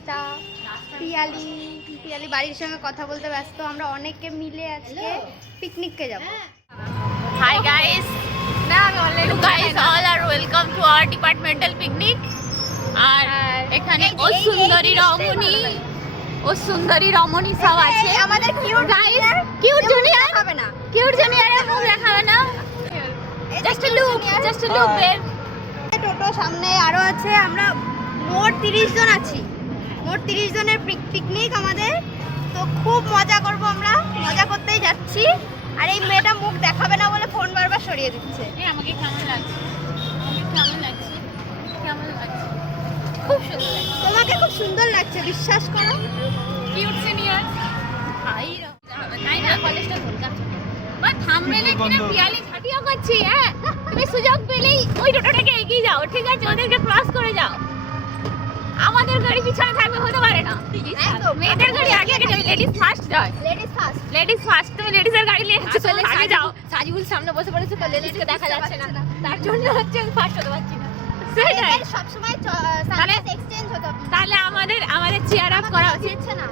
সুস্মিতা, পিয়ালি বাড়ির সঙ্গে কথা বলতে ব্যস্ত। আমরা অনেকে মিলে আজকে পিকনিককে যাব। Hi guys, you guys all are welcome to our departmental picnic. আর এখানে ও সুন্দরী রমণী সব আছে। আমাদের কিউট গাইস, কিউট জুনিয়র হবে না, কিউট জুনিয়রের মুখ দেখাবে না, জাস্ট a look there. টোটো সামনে আরো আছে। আমরা মোট 30 জন আছি। মোট 30 জনের পিকনিক আমাদের। তো খুব মজা করব, আমরা মজা করতেই যাচ্ছি। আর এই মেয়েটা মুখ দেখাবে না বলে ফোন বারবার সরিয়ে দিচ্ছে। আমাকে কেমন লাগছে? খুব সুন্দর লাগছে। তোমাকে খুব সুন্দর লাগছে, বিশ্বাস করো। কিউট সিনিয়র তাই না? কলেজটা কলকাতা বা থামবেলে কিনা পিয়ালি ঝাঁটিয়া করছি। হ্যাঁ, তুমি সুযোগ পেলেই ওই টোটোটাকে এগিয়ে যাও, ঠিক আছে? ওদেরকে ক্রস করে যাও। আমাদের গাড়ি পিছনে থাকবে, হতে পারে না। মেয়েদের গাড়ি আগে আগে যাবে, লেডিস ফার্স্ট যায়। Ladies first. তুমি লেডিসের গাড়ি নিয়ে আসলে আগে যাও। সাজিবুল সামনে বসে পড়েছে, তো লেডিসকে দেখা যাচ্ছে না, তার জন্য হচ্ছে ফার্স্ট হতে পারছি না। সেটাই সব সময় এক্সচেঞ্জ হতো। তাহলে আমাদের চেয়ার আপ করা উচিত না?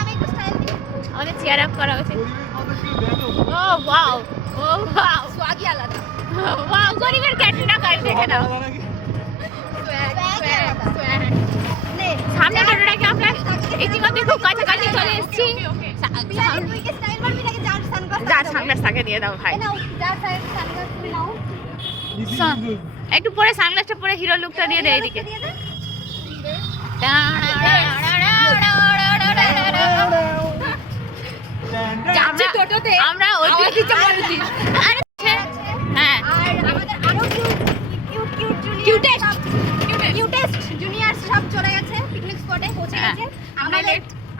আমি একটু স্টাইল দিই। আমাদের চেয়ার আপ করা উচিত। ও ওয়াও, সোয়াগি আলাদা। ওয়াও, গরিবের ক্যাটরিনা কাইফ দেখে নাও। সামনে টোটোটাকে আমরা ইতিমধ্যে খুব কাছাকাছি চলে এসেছি। যার সানগ্লাস তাকে দিয়ে দাও ভাই। একটু পরে সানগ্লাসটা পরে হিরো লুকটা দিয়ে দেয় এদিকে। আমরা হ্যাঁ, কিউটেস্ট জুনিয়র সব চলে গেছে, পিকনিক স্পটে পৌঁছে গেছে।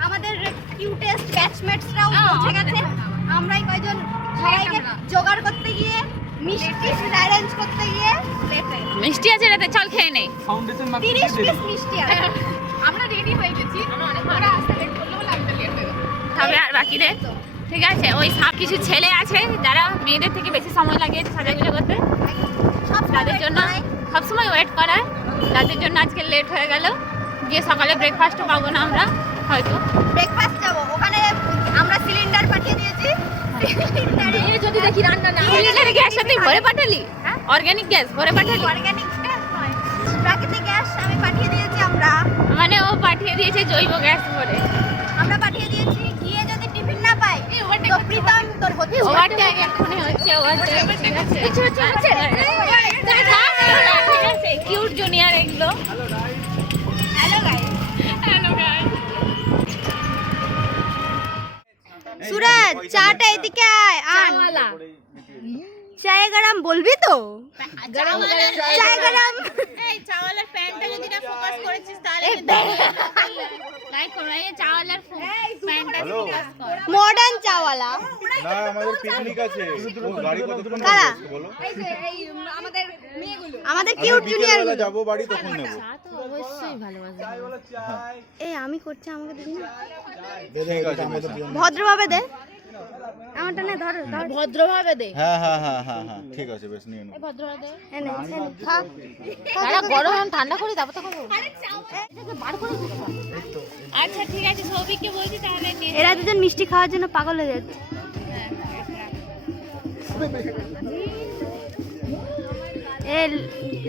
আমাদের কিউটেস্ট ব্যাচমেটসরাও পৌঁছে গেছে। আমরাই কয়জন সবাইকে জোগাড় করতে গিয়ে, মিষ্টি অ্যারেঞ্জ করতে গিয়ে লেট হয়ে গেছে। মিষ্টি আছে রাতে, চল খেয়ে নে। 30 পিস মিষ্টি আছে। আমরা রেডি হয়ে গেছি, আমরা আসতে লেট করলেও লাগবে, লেট হয়ে গেছে। তবে আর বাকি রে, ঠিক আছে? ওই সব কিছু ছেলে আছে যারা মেয়েদের থেকে বেশি সময় লাগে সাজাগুলো করতে, তাদের জন্য সবসময় ওয়েট করায়। তাদের জন্য আজকে লেট হয়ে গেল। গিয়ে সকালে ব্রেকফাস্টও পাবো না আমরা, হয়তো ব্রেকফাস্ট যাবো। ওখানে আমরা সিলিন্ডার পাঠিয়ে দিয়েছি। যদি দেখি রান্না না সিলিন্ডারে গ্যাস সাথে ভরে পাঠালি? হ্যাঁ, অর্গানিক গ্যাস ভরে পাঠালি? অর্গানিক গ্যাস নয়, প্রাকৃতিক গ্যাস আমি পাঠিয়ে দিয়েছি। আমরা মানে ও পাঠিয়ে দিয়েছে জৈব গ্যাস ভরে। আমরা পাঠিয়ে দিয়েছি। গিয়ে যদি টিফিন না পাই তো প্রীতম তোর হচ্ছে ওভারটেক এখনই হচ্ছে। ঠিক আছে, কিউট জুনিয়র এগুলো। Hello guys. সুরজ, চাটা এদিকে আয়। চাওয়ালা চায়ে গরম বলবি তো? গরম চায়ে গরম। এই চাওয়ালার প্যান্টটা যদি না ফোকাস করেছিস তাহলে লাইক করো। এই চাওয়ালার প্যান্টটা ফোকাস কর। মডার্ন চাওয়ালা। না, আমাদের পিকনিক আছে। গাড়ি কতক্ষণ কারা? বলো? আমাদের কিউট জুনিয়র যাবো বাড়ি, তখন নেব। তো অবশ্যই ভালোবাসে। এই আমি করছি, আমাকে দিবি না? ঠিক আছে, ভদ্রভাবে দে। আমারটা না, ধর ধর। ভদ্রভাবে দে। হ্যাঁ হ্যাঁ হ্যাঁ হ্যাঁ হ্যাঁ, ঠিক আছে, বেশ নিয়ে নেব। ভদ্রভাবে দে। এনে খা। তারা গরম ঠান্ডা করে দাও তো খাবো। আচ্ছা ঠিক আছে, সৌভিককে বলছি তাহলে নিয়ে। এরা দুজন মিষ্টি খাওয়ার জন্য পাগল হয়ে যাচ্ছে। এ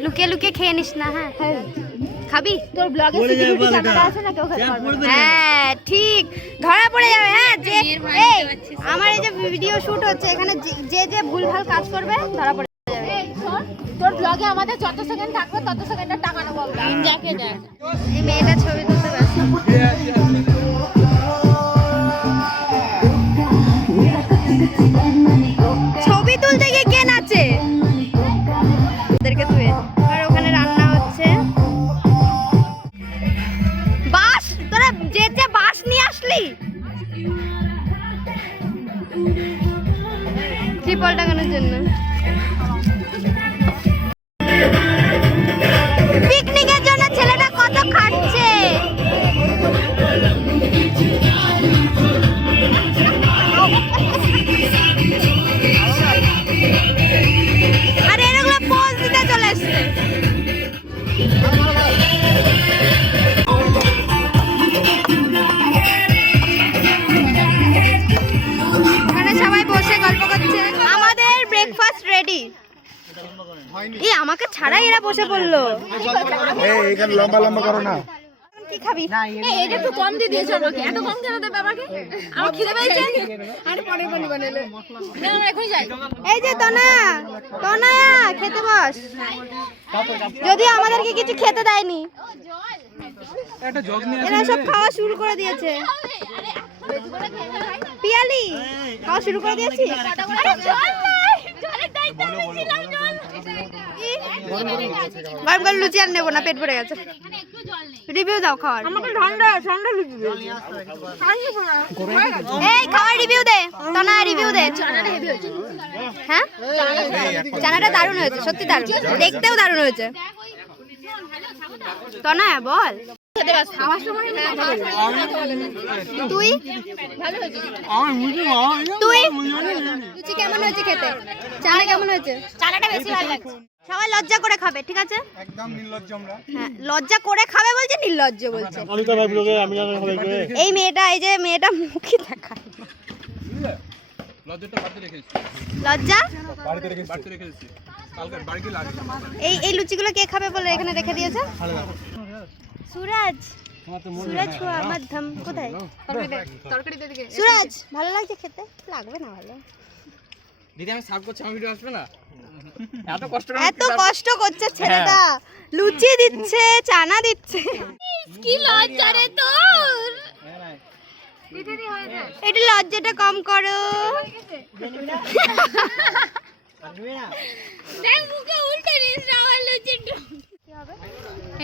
লুকিয়ে লুকিয়ে খেয়ে নিস না। হ্যাঁ, খাবি? তোর ব্লগে সিকিউরিটি ক্যামেরা আছে না, কেউ খেতে পারবে না। হ্যাঁ ঠিক, ধরা পড়ে যাবে। হ্যাঁ, যে এই আমার এই যে ভিডিও শুট হচ্ছে, এখানে যে যে ভুলভাল কাজ করবে ধরা পড়ে যাবে। তোর ব্লগে আমাদের যত সেকেন্ড থাকবে তত সেকেন্ডের টাকা নেবো আমরা। যাকে দেখ, এই মেয়েটা ছবি তুলতে ব্যস্ত। ছবি তুলতে গিয়ে কে নাচে? ওদেরকে তুই। আর ওখানে রান্না হচ্ছে। বাস, তোরা যে যে বাস নিয়ে আসলি? ত্রিপল টাঙানোর জন্য। পিকনিকের জন্য ছেলেটা কত খাটছে। আর এরগুলো পোজ দিতে চলে এসছে। এই আমাকে ছাড়াই এরা বসে পড়লো। এইখানে লম্বা লম্বা করো না। কি খাবি? এটা একটু কম দিয়ে দিয়েছো আমাকে, এত কম কেন দেবে আমাকে? আমার খিদে পেয়েছে। আরে পরে বানালে না আমরা এখনই যাই। এই যে তনা, তনা খেতে বস। যদি আমাদেরকে কিছু খেতে দেয়নি, এরা সব খাওয়া শুরু করে দিয়েছে। পিয়ালি খাওয়া শুরু করে দিয়েছি। গরম গরম লুচি আর নেবো না, পেট ভরে গেছে। রিভিউ দাও খাওয়ার। আমাকে ঠান্ডা ঠান্ডা লুচি দে। এই খাওয়ার রিভিউ দে, তনা রিভিউ দে। হ্যাঁ চানাটা দারুণ হয়েছে, সত্যি দারুণ, দেখতেও দারুণ হয়েছে। তনা বল তুই তুই লুচি কেমন হয়েছে খেতে? চানা কেমন হয়েছে? চানাটা বেশি ভালো লাগছে। সবাই লজ্জা করে খাবে, ঠিক আছে? একদম নির্লজ্জ আমরা। হ্যাঁ লজ্জা করে খাবে বলছে, নির্লজ্জ বলছে। এই মেয়েটা, এই যে মেয়েটা মুখই দেখায় লজ্জা। এই লুচিগুলো কে খাবে বলে এখানে রেখে দিয়েছে? সুরাজ, সুরাজ মাধ্যম কোথায়? সুরাজ ভালো লাগছে খেতে? লাগবে না ভালো। দিদি আমি সার্ভ করছি, আমার ভিডিও আসবে না? এত কষ্ট করছে ছেলেটা, লুচি দিচ্ছে, চানা দিচ্ছে। কি লজ্জা রে তোর। একটু লজ্জাটা কম করো। দেখ মুখে উল্টে নিস না আমার লজ্জাটা।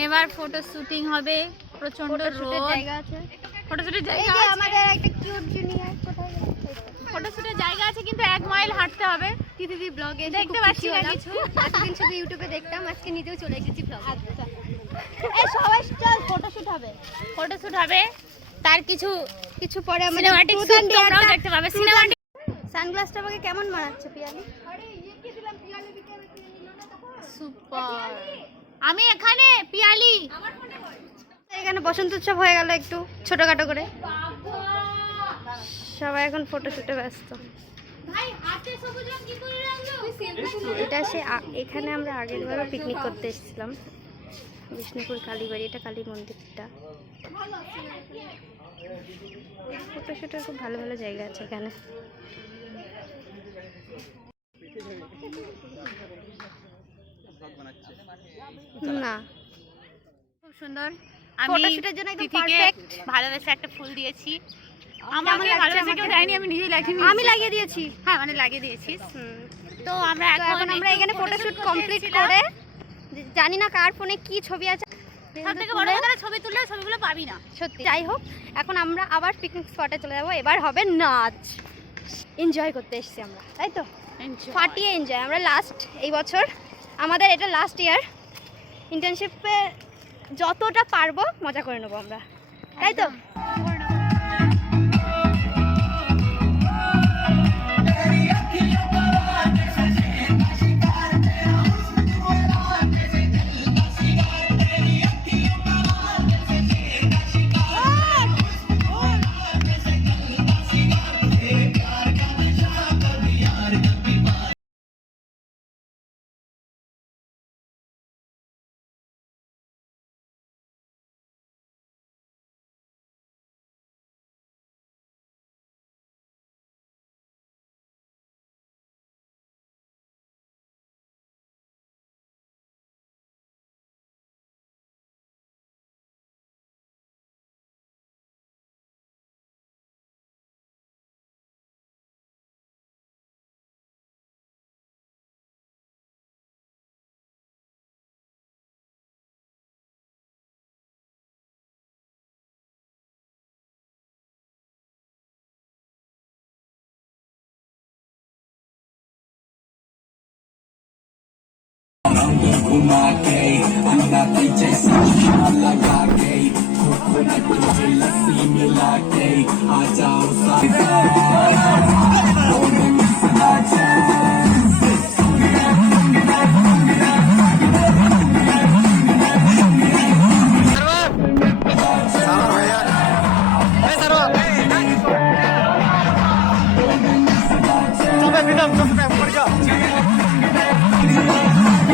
এবার ফটো শুটিং হবে, প্রচন্ড রোদ। জায়গা আছে, ফটোশুটের জায়গা এই যে আছে। আমাদের একটা কিউট জুনিয়র কোথায় গেল? ফটোশুটের জায়গা আছে কিন্তু 1 মাইল হাঁটতে হবে। দিদি ব্লগে দেখতে পাচ্ছি না কিছু। এতদিন শুধু ইউটিউবে দেখতাম, আজকে নিজেও চলে এসেছি ব্লগে। আচ্ছা এই সবাই চল ফটোশুট হবে। ফটোশুট হবে, তার কিছু কিছু পরে আমরা সিনেমাটিক ট্রুথ শুট অ্যান্ড তোমরাও ডেয়ারটা- দেখতে পাবে। সিনেমাটিক সানগ্লাসটা আমাকে কেমন মানাচ্ছে পিয়ালি? সুপার। আমি এখানে পিয়ালি। এখানে বসন্ত উৎসব হয়ে গেল একটু ছোটখাটো করে, সবাই এখন ফটোশুটে ব্যস্ত। ভাই হাতে সবুজ রং কি করে রাখলো? এটা সে এখানে আমরা আগের বারও পিকনিক করতে এসেছিলাম, বিষ্ণুপুর কালীবাড়ি, এটা কালী মন্দিরটা। ফটোশুটের খুব ভালো ভালো জায়গা আছে এখানে। না খুব সুন্দর। আমি ফটোশুটের জন্য একদম তিথিকে পারফেক্ট। ভালোবেসে একটা ফুল দিয়েছি। আমাকে ভালোবেসে কেউ দেয়নি, আমি নিজেই লাগিয়ে নিয়েছি। আমি লাগিয়ে দিয়েছি। হ্যাঁ মানে লাগিয়ে দিয়েছিস। তো আমরা তো এখন আমরা একটু এখানে ফটোশুট photoshoot করতে কমপ্লিট এসেছিলাম। করে, জানি না কার ফোনে কি ছবি আছে, সবথেকে বড় কথা ছবি তুললে ছবিগুলো পাবি না। সত্যি। যাই হোক এখন আমরা আবার পিকনিক স্পটে চলে যাবো, এবার হবে নাচ। এনজয় করতে এসেছি আমরা, তাই তো? ফাটিয়ে এনজয়। আমরা লাস্ট এই বছর, আমাদের এটা লাস্ট ইয়ার, ইন্টার্নশিপে যতটা পারবো মজা করে নেবো আমরা, তাই তো? Stop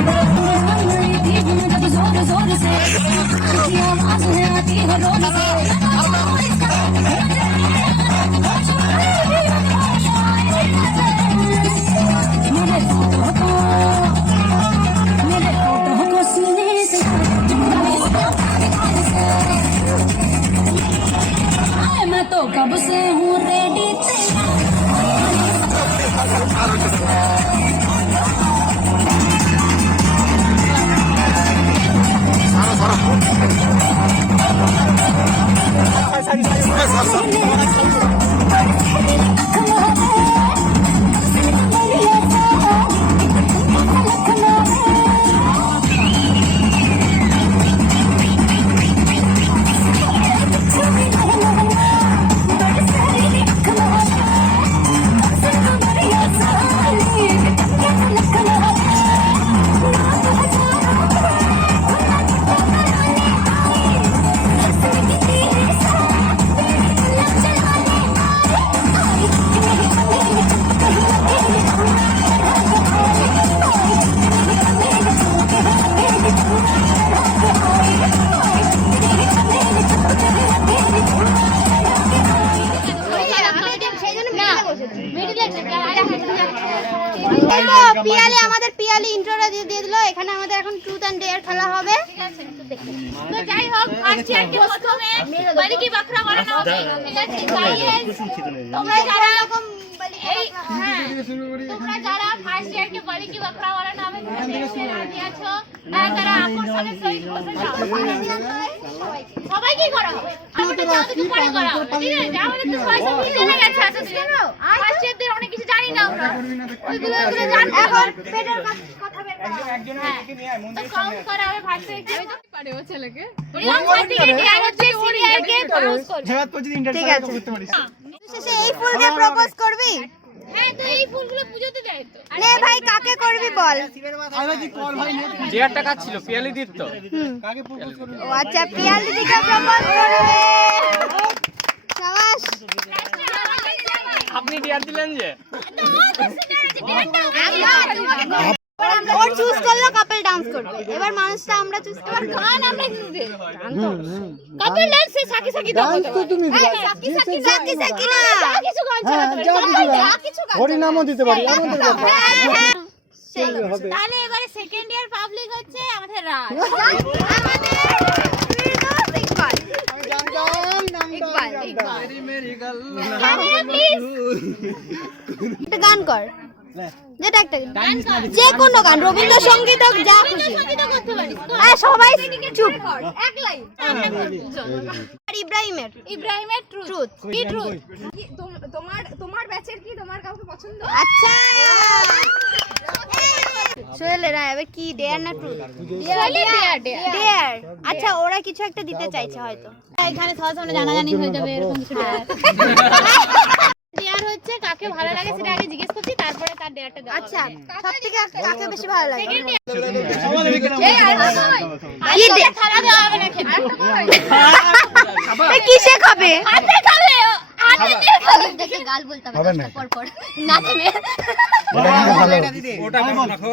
it, तो कब से हूँ रेडी পিয়ালি আমাদের পিয়ালি ইন্ট্রোটা দিয়ে দিল। এখানে আমাদের এখন ট্রুথ এন্ড ডেয়ার খেলা হবে। তো যাই হোক ফার্স্ট ইয়ারকে প্রথমে বলি কি বাকরা বানানো হবে, ঠিক আছে? তোমরা যারা এরকম এই তোমরা যারা ফার্স্ট ইয়ারকে বলি কি বাকরা বানানো হবে তোমরা দেখতে রাজি আছো? তারা আকর্ষণের সহিত বসে যাও। সবাইকে করা হবে, আমাদের যাদেরকে পরে করা হবে, ঠিক আছে? আমাদের তো সবাই সব জেনে গেছে এতদিন। ফার্স্ট ইয়ারদের অনেক কিছু জানি না আমরা, ওইগুলো জানতে এখন পেটের কথা বের করা হবে। তো কাউন্ট করা হবে ফার্স্ট ইয়ারকে। পারে ও ছেলেকে ওয়ান সার্টিফিকেট আর হচ্ছে সিনিয়রকে প্রপোজ করবে। ঠিক আছে, শেষে এই ফুল দিয়ে প্রপোজ করবি? হ্যাঁ, তো এই ফুলগুলো পূজোতে দেয় তো। নে ভাই কাকে করবি বল? যে একটা কাজ ছিল পিয়ালি দিত তো ও আচ্ছা, পিয়ালি দিকে প্রপোজ করবে। শাবাশ। আপনি ডিয়ার দিলেন যে ওর চুজ করলো কাপল ডান্স করবে। এবার মানুষটা আমরা চুজ করব, গান আমরা দিতে কাপল ডান্স এ সাকি সাকি দাও তো তুমি সাকি সাকি সাকি সাকি না যা কিছু গান চালাতে যা কিছু হরিনামও দিতে পারি আমাদের কথা। তাহলে এবারে সেকেন্ড ইয়ার পাবলিক হচ্ছে আমাদের রাজ, আমাদের ইকবাল। প্লিজ একটা গান কর, যেটা একটা যে কোনো গান, রবীন্দ্রসঙ্গীত হোক, যা খুশি। করতে পারিস তো। হ্যাঁ, সবাই চুপ। এক লাইন আমরা করব। আর ইব্রাহিমের ইব্রাহিমের ট্রুথ কি ট্রুথ? তোমার ব্যাচের কি তোমার কাউকে পছন্দ? আচ্ছা সোহেল এরা এবার কি ডেয়ার না ট্রুথ? ডেয়ার। আচ্ছা, ওরা কিছু একটা দিতে চাইছে হয়তো। এখানে সবার সামনে জানাজানি হয়ে যাবে এরকম কিছু ডেয়ার হচ্ছে কাকে ভালো লাগে সেটা আগে জিজ্ঞেস করছি, তারপরে তার ডেয়ারটা দেওয়া। আচ্ছা, সবথেকে কাকে বেশি ভালো লাগে? এই আর থালা দেওয়া হবে না খেতে। কিসে খাবে? হাতে খাবে, হাতে দিয়ে খাবে। দেখে গাল বলতে হবে হবে না। পর পর নাচবে। ওটা রাখো।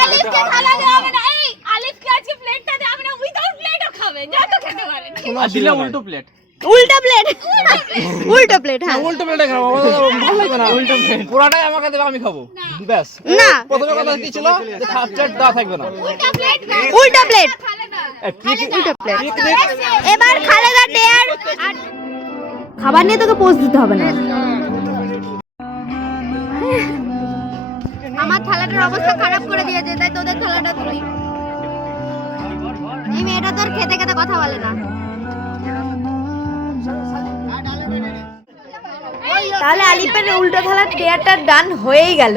আলিফকে থালা দেওয়া হবে না। এই আলিফকে আজকে প্লেটটা দেওয়া হবে না, উইদাউট প্লেটও খাবে, যা তো খেতে পারে। আর দিলে উল্টো প্লেট উল্টা প্লেট। উল্টো প্লেট। হ্যাঁ, উল্টো প্লেটে খাবো ভালো লাগবে না উল্টো প্লেট পুরাটাই আমাকে দেবে আমি খাবো ব্যাস না, প্রথমে কথা কি ছিল যে হাফ প্লেট দেওয়া থাকবে না উল্টা প্লেট উল্টা প্লেট। খালেদা উল্টা প্লেট। এবার খালেদা ডেয়ার। আর খাবার নিয়ে তোকে পোস্ট দিতে হবে না। আমার থালাটার অবস্থা খারাপ করে দিয়েছে, তাই তোদের থালাটা তুলি। এই মেয়েটা তোর খেতে খেতে কথা বলে না। তাহলে আলিপের উল্টো থালার ডেয়ারটা ডান হয়েই গেল।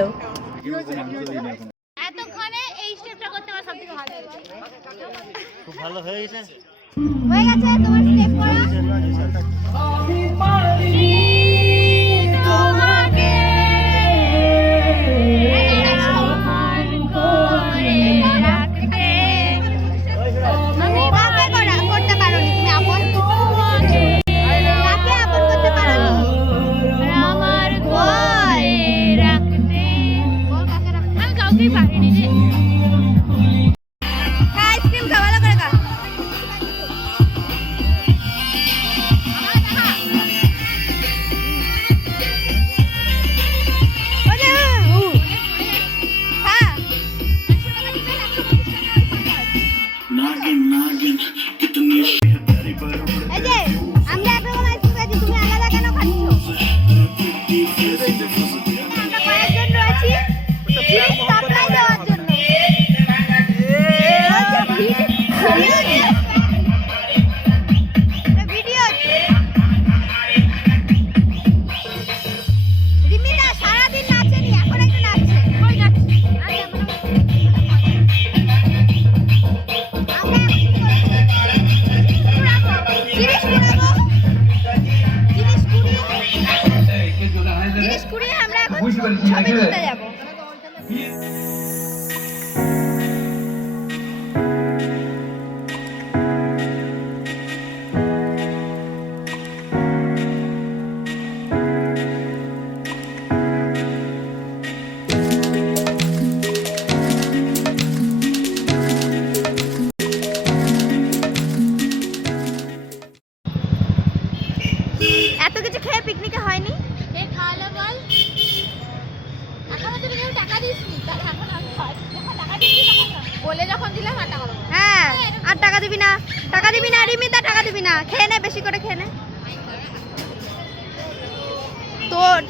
এতক্ষণে এই স্টেপটা করতে আমার সবথেকে ভালো লেগেছে। খুব ভালো হয়ে গেছে। হয়ে গেছে তোমার স্টেপ করা। করতে পারোনি তুমি আপন, কাকে আপন করতে পারোনি? আমার ঘরে রাখতে আমি কাউকেই পারিনি রে। আইসক্রিম খা, ভালো করে খা। জিনিস কুড়িয়ে আমরা এখন ছবি তুলতে যাবো। এত কিছু খেয়ে পিকনিকে হয়নি? এ খাওয়ালে বল এখনো তুমি কেউ টাকা দিসনি তাহলে এখন আমি খাওয়াচ্ছি যখন টাকা দিচ্ছি তখন বলে যখন দিলাম আর টাকা দেবো না। হ্যাঁ, আর টাকা দিবি না, টাকা দিবি না রিমিতা, টাকা দিবি না। খেয়ে নে, বেশি করে খেয়ে নে।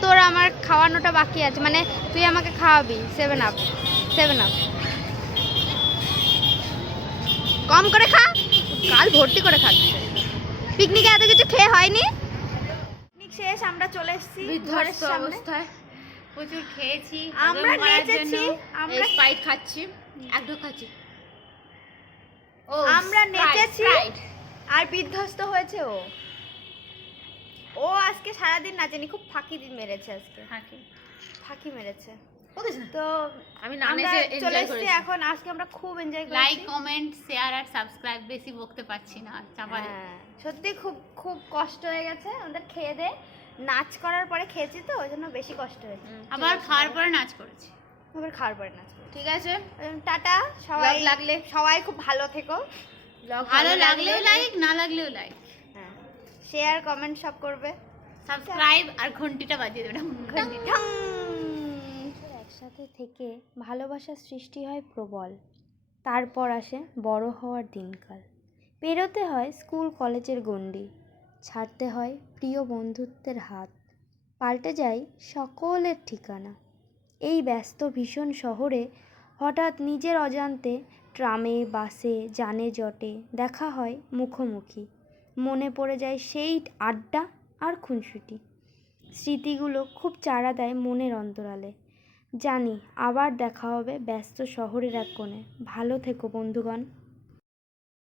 তোর আমার খাওয়ানোটা বাকি আছে, মানে তুই আমাকে খাওয়াবি 7 আপ 7 আপ। কম করে খা, কাল ভর্তি করে খাচ্ছে। পিকনিকে এত কিছু খেয়ে হয়নি। পিকনিক শেষ, আমরা চলে এসেছি ঘরের সামনে। প্রচুর খেয়েছি, আমরা নেচেছি, আমরা স্প্রাইট খাচ্ছি, এক ঢোক খাচ্ছি। আমরা নেচেছি আর বিধ্বস্ত হয়েছে ও আজকে সারাদিন নাচেনি, খুব ফাঁকি দিন মেরেছে আজকে, ফাঁকি মেরেছে। তো আমি না আমরা নেচে চলে এনজয় এসেছি করেছি। এখন, আজকে আমরা খুব এনজয় করেছি। লাইক, কমেন্ট, শেয়ার আর সাবস্ক্রাইব, বেশি বকতে পারছি না, চাপা দিই। হ্যাঁ, সত্যি খুব খুব কষ্ট হয়ে গেছে আমাদের খেয়ে দে, নাচ করার পরে খেয়েছি তো ওই জন্য বেশি কষ্ট হয়েছে। আবার খাওয়ার পরে নাচ করেছি। আবার খাওয়ার পরে নাচ করেছি। ঠিক আছে, টাটা সবাই, Vlog লাগলে সবাই খুব ভালো থেকো। ভালো লাগলেও লাইক, না লাগলেও লাইক, হ্যাঁ, শেয়ার কমেন্ট সব করবে, সাবস্ক্রাইব আর ঘন্টিটা বাজিয়ে দেবে। একসাথে থেকে ভালোবাসার সৃষ্টি হয় প্রবল। তারপর আসে বড় হওয়ার দিনকাল, পেরোতে হয় স্কুল কলেজের গণ্ডি, ছাড়তে হয় প্রিয় বন্ধুত্বের হাত, পাল্টে যায় সকলের ঠিকানা। এই ব্যস্ত ভীষণ শহরে হঠাৎ নিজের অজান্তে ট্রামে বাসে যানে জটে দেখা হয় মুখোমুখি, মনে পড়ে যায় সেই আড্ডা আর খুনসুটি। স্মৃতিগুলো খুব চাড়া দেয় মনের অন্তরালে। জানি আবার দেখা হবে ব্যস্ত শহরের এক কোণে। ভালো থেকো বন্ধুগণ।